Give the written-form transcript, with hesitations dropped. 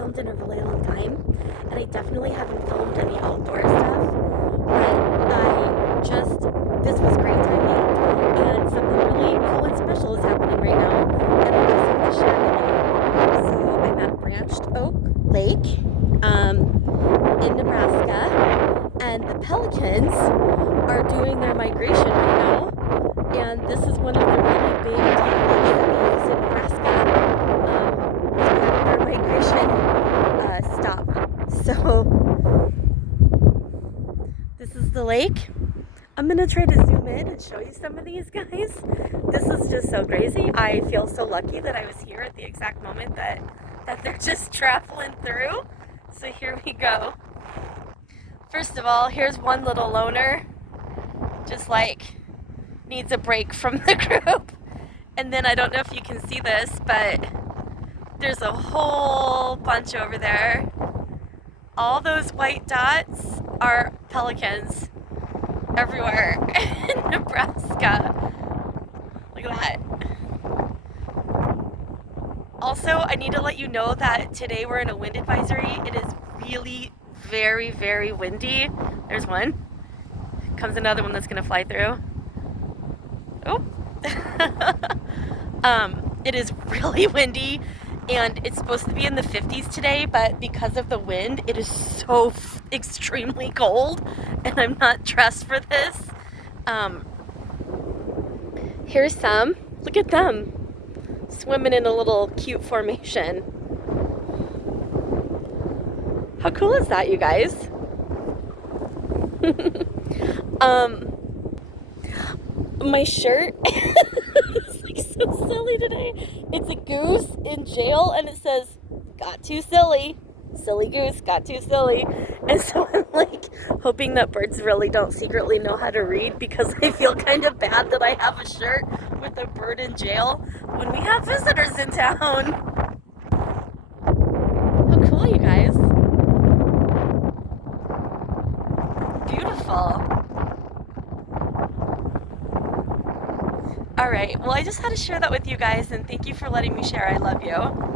filmed in a really long time, and I definitely haven't filmed any outdoor stuff, but this was great timing, and something really cool and special is happening right now, and I just have to share it with you. So I'm at Branched Oak Lake, in Nebraska, and the pelicans are doing their migration right now, and this is one of the really big deep lakes that they use in Nebraska, as part of their migration stop. So this is the lake. I'm gonna try to zoom in and show you some of these guys. This is just so crazy. I feel so lucky that I was here at the exact moment that they're just traveling through. So here we go. First of all, here's one little loner, just like needs a break from the group. And then I don't know if you can see this, but there's a whole bunch over there. All those white dots are pelicans everywhere in Nebraska. Look at that. Also, I need to let you know that today we're in a wind advisory. It is really very, very windy. There's one. Comes another one that's gonna fly through. Oh. It is really windy, and it's supposed to be in the 50s today, but because of the wind, it is so extremely cold, and I'm not dressed for this. Here's some. Look at them swimming in a little cute formation. How cool is that, you guys? My shirt is like so silly today. It's a goose in jail, and it says, "Got too silly. Silly goose, got too silly." And so I'm like hoping that birds really don't secretly know how to read, because I feel kind of bad that I have a shirt with a bird in jail when we have visitors in town. How cool, you guys. Beautiful. All right, well, I just had to share that with you guys, and thank you for letting me share. I love you.